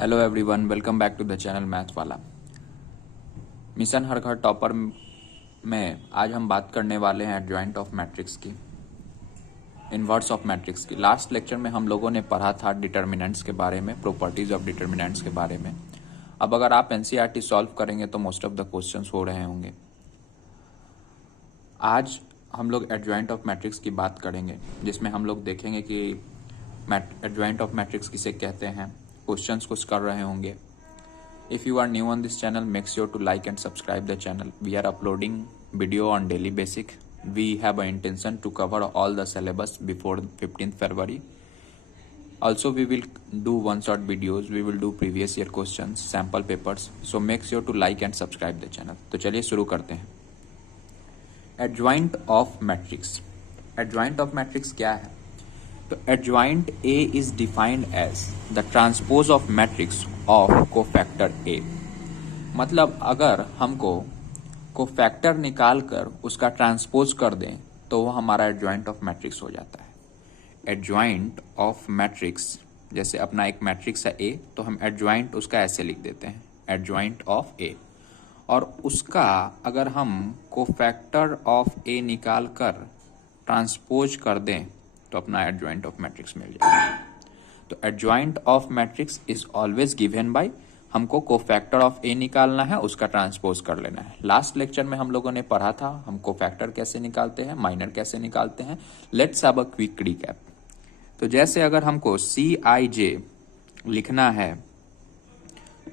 Hello everyone, welcome back to the channel math वाला। Mission हर घर टॉपर में आज हम बात करने वाले हैं एडजॉइंट ऑफ मैट्रिक्स की, इनवर्स ऑफ मैट्रिक्स की। लास्ट लेक्चर में हम लोगों ने पढ़ा था डिटर्मिनेंट्स के बारे में, प्रॉपर्टीज ऑफ डिटर्मिनेंट्स के बारे में। अब अगर आप एनसीईआरटी सॉल्व करेंगे तो मोस्ट ऑफ द क्वेश्चंस हो रहे होंगे। आज हम लोग एडजॉइंट ऑफ मैट्रिक्स की बात करेंगे, जिसमें हम लोग देखेंगे कि एडजॉइंट ऑफ मैट्रिक्स किसे कहते हैं, क्वेश्चंस कुछ कर रहे होंगे। If you are new on this channel, make sure to like and subscribe the channel. We are uploading video on daily basic. We have an intention to cover all the syllabus before 15th February. Also, we will do one-shot videos. We will do previous year questions, sample papers. So make sure to like and subscribe the channel. तो चलिए शुरू करते हैं। Adjoint of matrix. Adjoint of matrix क्या है? तो adjoint A is defined as the transpose of matrix of cofactor A. मतलब अगर हमको कोफैक्टर निकाल कर उसका ट्रांसपोज कर दें तो वो हमारा एडजॉइंट ऑफ मैट्रिक्स हो जाता है। एडजॉइंट ऑफ मैट्रिक्स, जैसे अपना एक मैट्रिक्स है ए, तो हम एडजॉइंट उसका ऐसे लिख देते हैं, एडजॉइंट ऑफ ए। और उसका अगर हम कोफैक्टर ऑफ ए निकाल कर ट्रांसपोज कर दें तो अपना एडजॉइंट ऑफ मैट्रिक्स मिल जाएगा। तो adjoint of matrix is always given by, हमको कोफैक्टर ऑफ ए निकालना है, उसका ट्रांसपोज कर लेना है। लास्ट लेक्चर में हम लोगों ने पढ़ा था हम कोफैक्टर कैसे निकालते हैं, माइनर कैसे निकालते हैं। Let's have a quick recap. तो जैसे अगर हमको सी आई जे लिखना है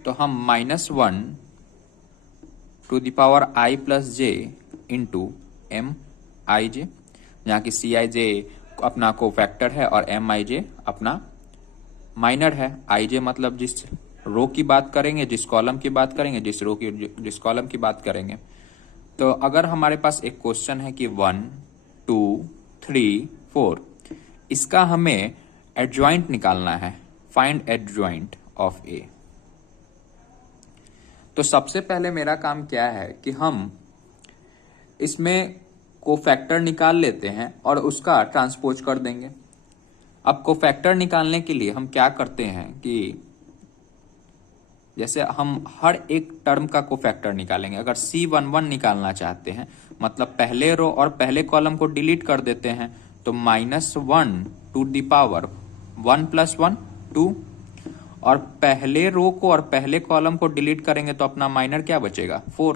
तो हम -1 to the power I plus J into M I J, जहाँ की सी आई जे अपना कोफैक्टर है और एम आई जे अपना माइनर है। आई जे मतलब जिस रो की बात करेंगे, जिस कॉलम की बात करेंगे, जिस कॉलम की बात करेंगे। तो अगर हमारे पास एक क्वेश्चन है कि 1 2 3 4, इसका हमें एडजॉइंट निकालना है, फाइंड एडजॉइंट ऑफ ए। तो सबसे पहले मेरा काम क्या है कि हम इसमें कोफैक्टर निकाल लेते हैं और उसका ट्रांसपोज कर देंगे। अब कोफैक्टर निकालने के लिए हम क्या करते हैं कि जैसे हम हर एक टर्म का कोफैक्टर निकालेंगे। अगर C11 निकालना चाहते हैं, मतलब पहले रो और पहले कॉलम को डिलीट कर देते हैं, तो -1 टू द पावर 1 + 1 2, और पहले रो को और पहले कॉलम को डिलीट करेंगे तो अपना माइनर क्या बचेगा 4,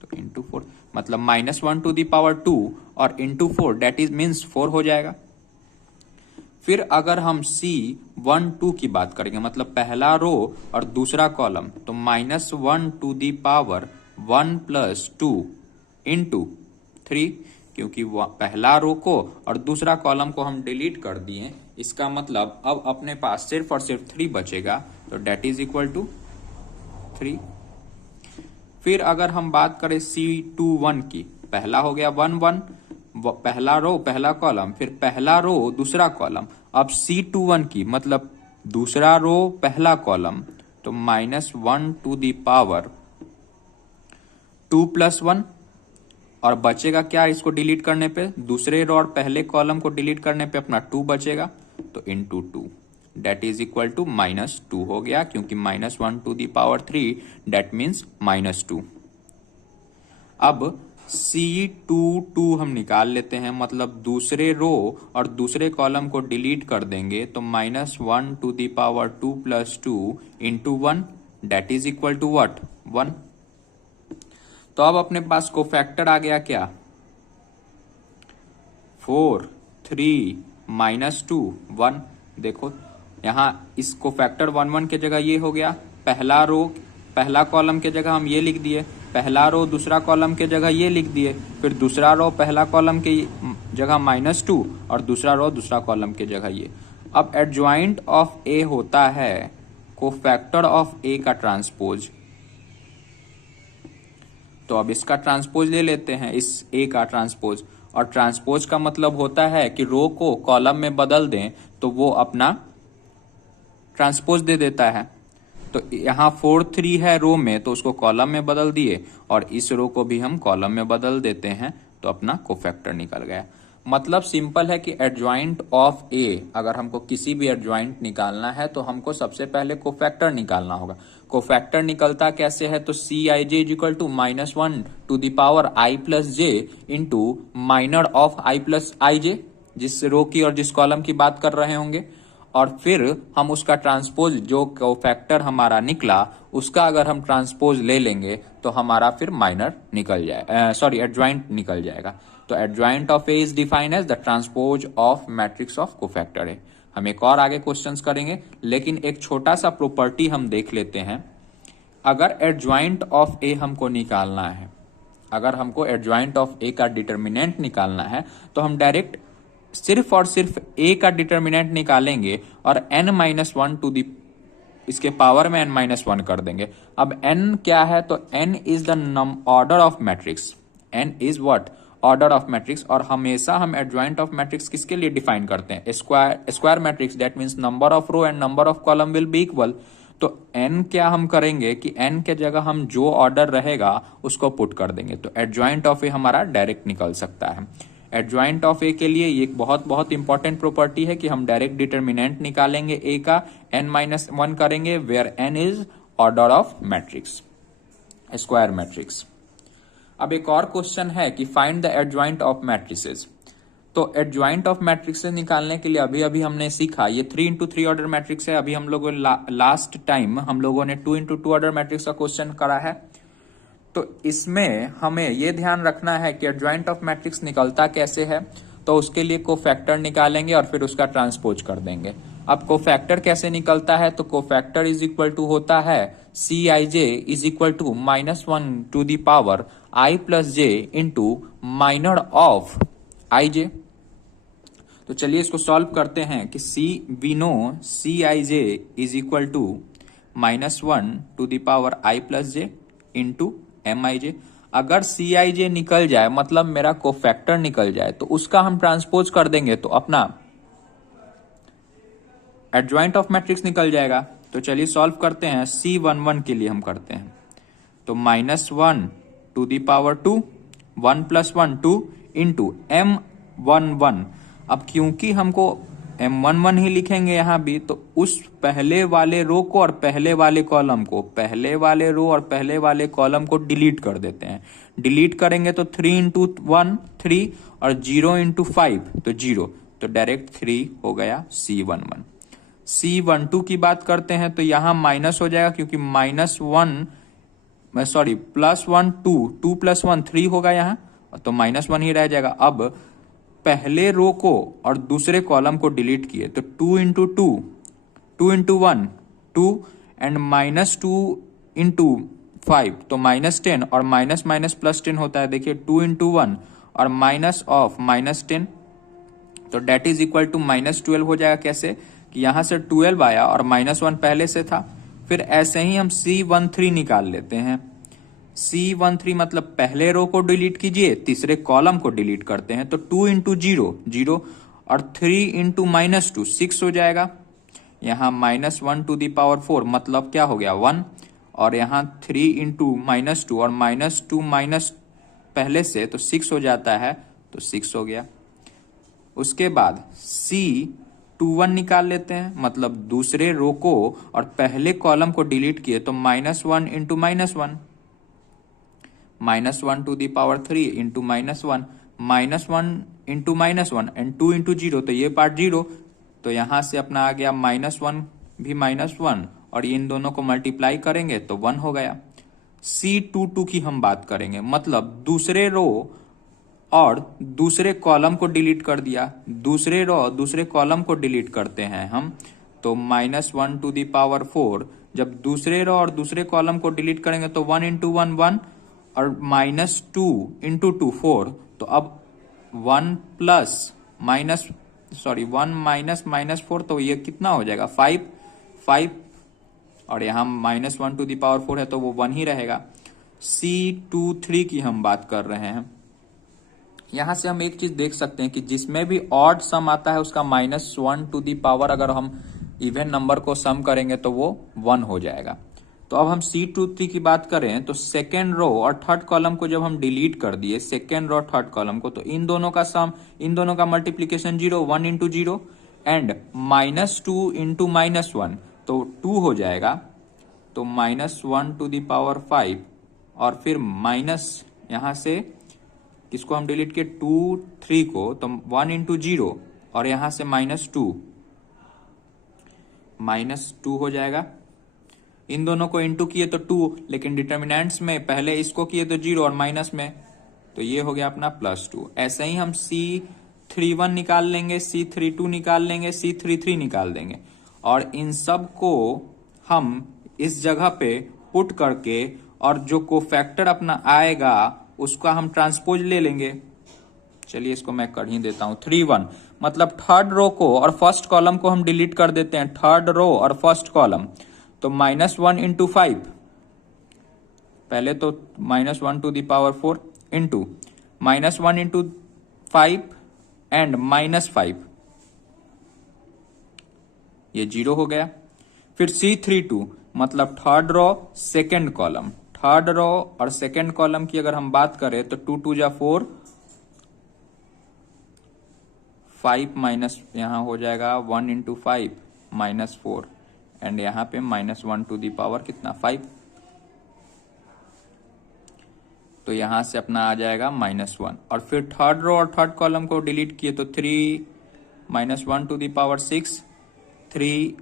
तो इंटू 4, मतलब -1 टू द पावर 2 और इंटू 4, डेट इज मीन्स 4 हो जाएगा। फिर अगर हम C12 की बात करेंगे, मतलब पहला रो और दूसरा कॉलम, तो -1 टू द पावर 1 + 2 इंटू 3, क्योंकि पहला रो को और दूसरा कॉलम को हम डिलीट कर दिए, इसका मतलब अब अपने पास सिर्फ और सिर्फ 3 बचेगा, तो डेट इज इक्वल टू 3। फिर अगर हम बात करें C21 की, पहला हो गया 1 1, पहला रो पहला कॉलम, फिर पहला रो दूसरा कॉलम। अब C21 की मतलब दूसरा रो पहला कॉलम, तो -1 टू द पावर 2 + 1, और बचेगा क्या इसको डिलीट करने पे, दूसरे रो और पहले कॉलम को डिलीट करने पे अपना 2 बचेगा, तो into 2, det is equal to -2 हो गया, क्योंकि -1 to the power 3 det means -2। अब C22 हम निकाल लेते हैं, मतलब दूसरे रो और दूसरे कॉलम को डिलीट कर देंगे, तो -1 to the power 2 + 2 into 1, det is equal to what 1। तो अब अपने पास कोफैक्टर आ गया क्या 4 3 -2 1। देखो यहाँ इस कोफैक्टर 1 1 के जगह ये हो गया, पहला रो पहला कॉलम के जगह हम ये लिख दिए, पहला रो दूसरा कॉलम के जगह ये लिख दिए, फिर दूसरा रो पहला कॉलम के जगह -2 और दूसरा रो दूसरा कॉलम के जगह ये। अब एडजॉइंट ऑफ ए होता है कोफैक्टर ऑफ ए का ट्रांसपोज। तो अब इसका ट्रांसपोज ले लेते हैं, इस ए का ट्रांसपोज। और ट्रांसपोज का मतलब होता है कि रो को कॉलम में बदल दें तो वो अपना ट्रांसपोज दे देता है। तो यहाँ 4 3 है रो में, तो उसको कॉलम में बदल दिए, और इस रो को भी हम कॉलम में बदल देते हैं, तो अपना कोफैक्टर निकल गया। मतलब सिंपल है कि एडजॉइंट ऑफ ए, अगर हमको किसी भी एडजॉइंट निकालना है तो हमको सबसे पहले कोफैक्टर निकालना होगा। कोफैक्टर निकलता कैसे है, तो C I J is equal to -1 to the power I plus J into minor of I plus I J, जिस रो की और जिस कॉलम की बात कर रहे होंगे, और फिर हम उसका ट्रांसपोज जो कोफैक्टर हमारा निकला उसका अगर हम ट्रांसपोज ले लेंगे तो हमारा फिर माइनर निकल जाए, सॉरी एडजॉइंट निकल जाएगा। तो adjoint of A is defined as the transpose of matrix of cofactor A. हम एक और आगे क्वेश्चंस करेंगे, लेकिन एक छोटा सा प्रॉपर्टी हम देख लेते हैं। अगर एडजॉइंट ऑफ ए हमको निकालना है, अगर हमको एडजॉइंट ऑफ ए का डिटर्मिनेंट निकालना है तो हम डायरेक्ट सिर्फ और सिर्फ ए का डिटर्मिनेंट निकालेंगे और n-1 टू दी इसके पावर में n-1 कर देंगे। अब n क्या है, तो n is the order of matrix, n is what, order of matrix. और हमेशा हम एडजॉइंट ऑफ मैट्रिक्स किसके लिए डिफाइन करते हैं, square matrix, that means number of row and number of column will be equal. तो n क्या हम करेंगे कि n के जगह हम जो ऑर्डर रहेगा उसको पुट कर देंगे, तो एडजॉइंट ऑफ ए हमारा डायरेक्ट निकल सकता है। एडजॉइंट ऑफ ए के लिए ये एक बहुत बहुत इंपॉर्टेंट प्रॉपर्टी है कि हम डायरेक्ट डिटर्मिनेंट निकालेंगे ए का, n-1 करेंगे, where n is order of matrix, square matrix. अब एक और क्वेश्चन है कि find the adjoint of matrices. तो एडजॉइंट ऑफ मैट्रिक्सेस निकालने के लिए अभी अभी हमने सीखा, ये 3x3 ऑर्डर मैट्रिक्स है। अभी हम लोगों लास्ट टाइम हम लोगों ने 2x2 ऑर्डर मैट्रिक्स का क्वेश्चन करा है। तो इसमें हमें यह ध्यान रखना है कि एडजॉइंट ऑफ मैट्रिक्स निकलता कैसे है, तो उसके लिए कोफैक्टर निकालेंगे और फिर उसका ट्रांसपोज कर देंगे। अब कोफैक्टर कैसे निकलता है, तो कोफैक्टर इज इक्वल टू होता है C I J is equal to -1 to the power I plus J into minor of I J. तो चलिए इसको सॉल्व करते हैं कि we know C I J is equal to -1 to the power I plus J into M I J. अगर C I जे निकल जाए, मतलब मेरा कोफैक्टर निकल जाए, तो उसका हम ट्रांसपोज कर देंगे तो अपना एडजॉइंट ऑफ मैट्रिक्स निकल जाएगा। तो चलिए सॉल्व करते हैं। C11 के लिए हम करते हैं तो -1 to the power 2, 1 + 1 2 into M11। अब क्योंकि हमको M11 ही लिखेंगे यहां भी, तो उस पहले वाले रो को और पहले वाले कॉलम को, पहले वाले रो और पहले वाले कॉलम को डिलीट कर देते हैं। डिलीट करेंगे तो 3 × 1 3 और 0 × 5 तो 0, तो डायरेक्ट 3 हो गया C11। C12 की बात करते हैं तो यहां माइनस हो जाएगा, क्योंकि +1 2 + 1 3 होगा यहाँ, तो -1 ही रह जाएगा। अब पहले रो को और दूसरे कॉलम को डिलीट किए तो 2 × 2 2 × 1 2 एंड -2 × 5 तो -10 और माइनस माइनस +10 होता है। देखिए 2 × 1 और माइनस ऑफ -10, तो डेट इज इक्वल टू -12 हो जाएगा। कैसे कि यहां से 12 आया और -1 पहले से था। फिर ऐसे ही हम C13 निकाल लेते हैं। C13 मतलब पहले रो को डिलीट कीजिए, तीसरे कॉलम को डिलीट करते हैं, तो 2 × 0 0 और 3 × -2 6 हो जाएगा। यहाँ -1 टू दी पावर 4 मतलब क्या हो गया 1, और यहाँ 3 × -2 और -2 माइनस पहले से तो 6 हो जाता है, तो 6 हो गया। उसके बाद C21 निकाल लेते हैं, मतलब दूसरे रो को और पहले कॉलम को डिलीट किए तो -1 × -1 to the power 3 into -1 -1 and 2 × 0, तो ये पार्ट 0, तो यहां से अपना आ गया -1 भी -1 और इन दोनों को मल्टीप्लाई करेंगे तो 1 हो गया। C22 की हम बात करेंगे, मतलब दूसरे रो और दूसरे कॉलम को डिलीट कर दिया। दूसरे रो दूसरे कॉलम को डिलीट करते हैं हम, तो -1 टू दी पावर 4, जब दूसरे रो और दूसरे कॉलम को डिलीट करेंगे तो 1 × 1 1 और -2 × 2 4, तो अब 1 -4, तो ये कितना हो जाएगा 5 और यहाँ -1 टू दी पावर 4 है तो वो 1 ही रहेगा। C23 की हम बात कर रहे हैं। यहां से हम एक चीज देख सकते हैं कि जिसमें भी ऑड सम आता है उसका -1 टू दी पावर अगर हम इवन नंबर को सम करेंगे तो वो 1 हो जाएगा। तो अब हम C23 की बात करें तो सेकेंड रो और थर्ड कॉलम को जब हम डिलीट कर दिए, सेकेंड रो थर्ड कॉलम को, तो इन दोनों का सम, इन दोनों का मल्टीप्लीकेशन 0, 1 इंटू 0 एंड -2 इंटू -1, तो 2 हो जाएगा। तो -1 टू द पावर 5 और फिर माइनस यहां से किसको हम डिलीट किए, 2 3 को, तो 1 इंटू 0 और यहां से -2 हो जाएगा। इन दोनों को इंटू किए तो 2, लेकिन डिटर्मिनेंट्स में पहले इसको किए तो 0 और माइनस में, तो ये हो गया अपना +2। ऐसे ही हम C31 निकाल लेंगे, C32 निकाल लेंगे, C33 निकाल देंगे और इन सब को हम इस जगह पे पुट करके और जो कोफैक्टर अपना आएगा उसका हम ट्रांसपोज ले लेंगे। चलिए इसको मैं कर ही देता हूं। 31 मतलब थर्ड रो को और फर्स्ट कॉलम को हम डिलीट कर देते हैं, थर्ड रो और फर्स्ट कॉलम, तो -1 इंटू 5, पहले तो -1 to the power 4 into -1 into 5 and -5, ये 0 हो गया। फिर C32 मतलब third row second column, third row और सेकेंड कॉलम की अगर हम बात करें तो 2 2 जा 4, 5 माइनस यहां हो जाएगा 1 इंटू 5 -4 एंड यहां पे -1 टू दी पावर कितना 5, तो यहां से अपना आ जाएगा -1 और फिर थर्ड रो और थर्ड कॉलम को डिलीट किए तो 3 -1 टू दी पावर 6, 3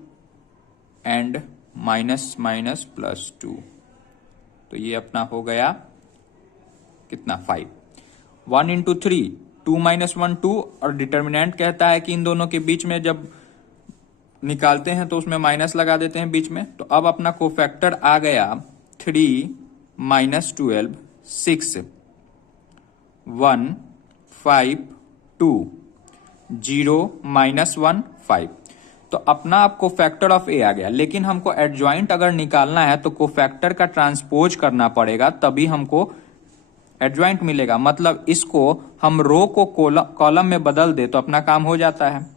एंड -+2, तो ये अपना हो गया कितना 5। 1 इंटू 3, 2 -1 2 और डिटर्मिनेंट कहता है कि इन दोनों के बीच में जब निकालते हैं तो उसमें माइनस लगा देते हैं बीच में, तो अब अपना कोफैक्टर आ गया 3 -12 6 1 5 2 0 -1 5, तो अपना आप कोफैक्टर ऑफ ए आ गया। लेकिन हमको एडजॉइंट अगर निकालना है तो कोफैक्टर का ट्रांसपोज करना पड़ेगा, तभी हमको एडजॉइंट मिलेगा। मतलब इसको हम रो को कॉलम में बदल दे तो अपना काम हो जाता है।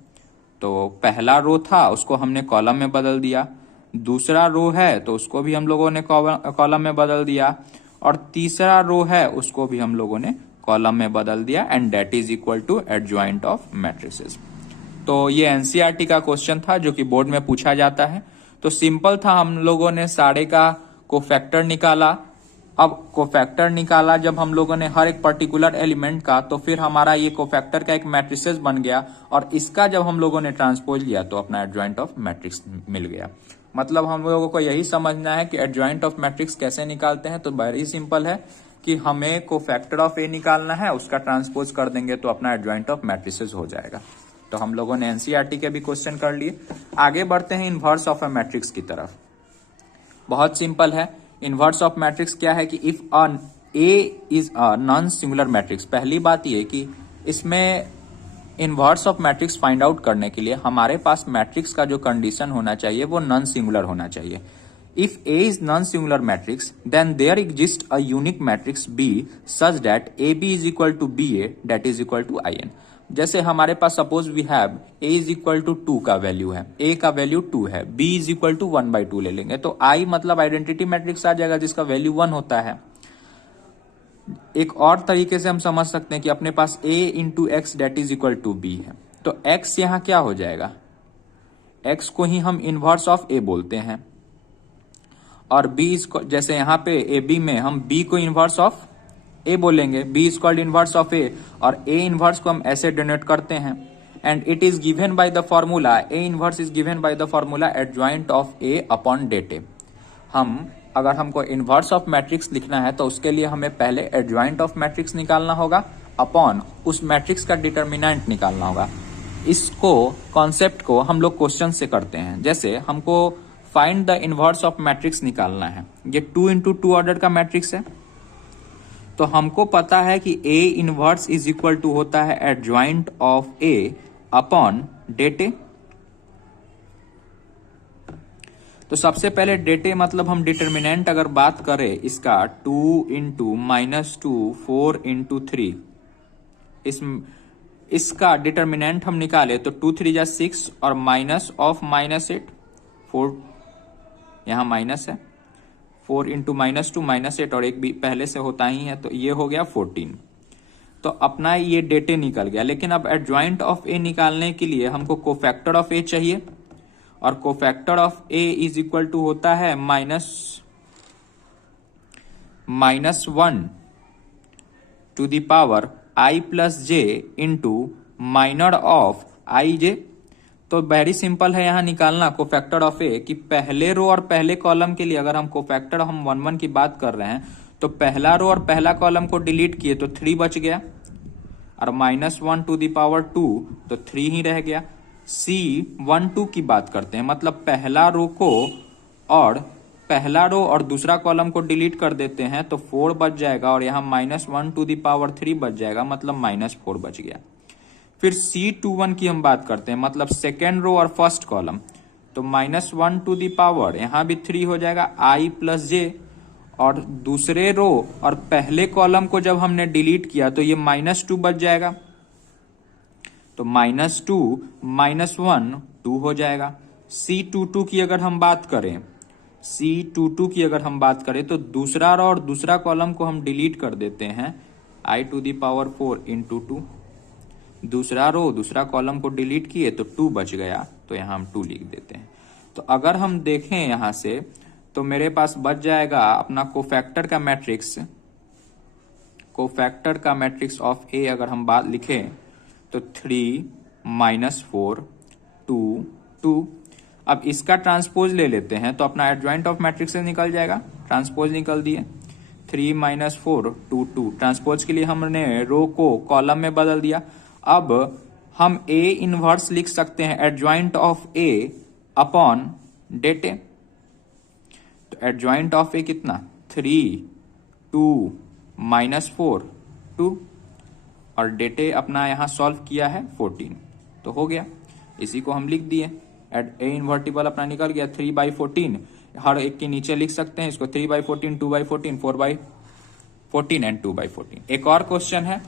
तो पहला रो था उसको हमने कॉलम में बदल दिया, दूसरा रो है तो उसको भी हम लोगों ने कॉलम में बदल दिया, और तीसरा रो है उसको भी हम लोगों ने कॉलम में बदल दिया, and that is equal to adjoint of matrices. तो ये एनसीईआरटी का क्वेश्चन था जो कि बोर्ड में पूछा जाता है। तो सिंपल था, हम लोगों ने सारे का कोफैक्टर निकाला। अब कोफैक्टर निकाला जब हम लोगों ने हर एक पर्टिकुलर एलिमेंट का, तो फिर हमारा ये कोफैक्टर का एक मैट्रिसेस बन गया, और इसका जब हम लोगों ने ट्रांसपोज लिया तो अपना एडजॉइंट ऑफ मैट्रिक्स मिल गया। मतलब हम लोगों को यही समझना है कि एडजॉइंट ऑफ मैट्रिक्स कैसे निकालते हैं। तो वेरी सिंपल है कि हमें कोफैक्टर ऑफ ए निकालना है, उसका ट्रांसपोज कर देंगे तो अपना एडजॉइंट ऑफ मैट्रिसेस हो जाएगा। तो हम लोगों ने एनसीईआरटी के भी क्वेश्चन कर लिए। आगे बढ़ते हैं इनवर्स ऑफ अ मैट्रिक्स की तरफ। बहुत सिंपल है। इनवर्स ऑफ मैट्रिक्स क्या है कि if A is a non singular matrix. पहली बात ये कि इसमें inverse of matrix find out करने के लिए हमारे पास मैट्रिक्स का जो कंडीशन होना चाहिए वो नॉन सिंगुलर होना चाहिए। If A is non singular matrix then there exist a unique matrix B such that A B is equal to B A that is equal to I N. जैसे हमारे पास suppose we have a is equal to 2 का value है, a का value 2 है, b is equal to 1/2 ले लेंगे, तो I मतलब आइडेंटिटी मैट्रिक्स आ जाएगा जिसका वैल्यू 1 होता है। एक और तरीके से हम समझ सकते हैं कि अपने पास a into X det is equal to b है, तो x यहां क्या हो जाएगा, x को ही हम इनवर्स ऑफ a बोलते हैं, और b जैसे यहां पे ए बी में हम b को इनवर्स ऑफ ए बोलेंगे, b is called inverse of A, और a इनवर्स को हम ऐसे डिनोट करते हैं, and it is given by the formula, a inverse is given by the formula adjoint of a upon det A. हम अगर हमको इनवर्स ऑफ मैट्रिक्स लिखना है तो उसके लिए हमें पहले एडजॉइंट ऑफ मैट्रिक्स निकालना होगा अपॉन उस मैट्रिक्स का डिटर्मिनेंट निकालना होगा। इसको कॉन्सेप्ट को हम लोग क्वेश्चन से करते हैं। जैसे हमको find the inverse of matrix निकालना है, ये 2 इंटू 2 ऑर्डर का मैट्रिक्स है, तो हमको पता है कि A inverse is equal to होता है adjoint of A upon det A. तो सबसे पहले डेट ए मतलब हम डिटर्मिनेंट अगर बात करें इसका 2 इंटू -2 4 इंटू 3, इसका डिटर्मिनेंट हम निकाले तो 2 3 जा 6 और माइनस ऑफ -8 4, यहां माइनस है, 4 इंटू -2 -8 और एक भी पहले से होता ही है, तो ये हो गया 14। तो अपना ये डेटे निकल गया। लेकिन अब एडजॉइंट ऑफ ए निकालने के लिए हमको कोफैक्टर ऑफ ए चाहिए, और cofactor of A is equal to होता है -1 to the power i plus J into minor of I J. तो वेरी सिंपल है यहाँ निकालना कोफैक्टर ऑफ ए, कि पहले रो और पहले कॉलम के लिए अगर हम कोफैक्टर हम 1 की बात कर रहे हैं, तो पहला रो और पहला कॉलम को डिलीट किए तो 3 बच गया, और -1 टू द पावर 2 तो 3 ही रह गया। C12 की बात करते हैं, मतलब पहला रो और दूसरा कॉलम को डिलीट कर देते हैं तो 4 बच जाएगा, और यहाँ -1 टू द पावर 3 बच जाएगा, मतलब -4 बच गया। फिर C21 की हम बात करते हैं, मतलब सेकेंड रो और फर्स्ट कॉलम, तो -1 टू द पावर यहाँ भी 3 हो जाएगा i प्लस जे, और दूसरे रो और पहले कॉलम को जब हमने डिलीट किया तो ये -2 बच जाएगा, तो -2 -1 2 हो जाएगा। C22 की अगर हम बात करें तो दूसरा रो और दूसरा कॉलम को हम डिलीट कर देते हैं, i to the power 4 into 2, दूसरा रो दूसरा कॉलम को डिलीट किए तो 2 बच गया, तो यहां हम 2 लिख देते हैं। तो अगर हम देखें यहां से तो मेरे पास बच जाएगा अपना कोफैक्टर का मैट्रिक्स ऑफ ए अगर हम बात लिखें तो 3 -4 2 2। अब इसका ट्रांसपोज ले लेते हैं तो अपना एडजॉइंट ऑफ मैट्रिक्स से निकल जाएगा, ट्रांसपोज निकल दिए 3 -4 2 2। ट्रांसपोज के लिए हमने रो को कॉलम में बदल दिया। अब हम ए इनवर्स लिख सकते हैं एडजॉइंट ऑफ ए अपॉन डेटे। तो एडजॉइंट ऑफ ए कितना 3 2 -4 2, और डेटे अपना यहां सॉल्व किया है 14, तो हो गया। इसी को हम लिख दिए, ए इन्वर्टिबल अपना निकल गया 3/14। हर एक के नीचे लिख सकते हैं इसको 3/14 2/14 4/14 एंड 2/14। एक और क्वेश्चन है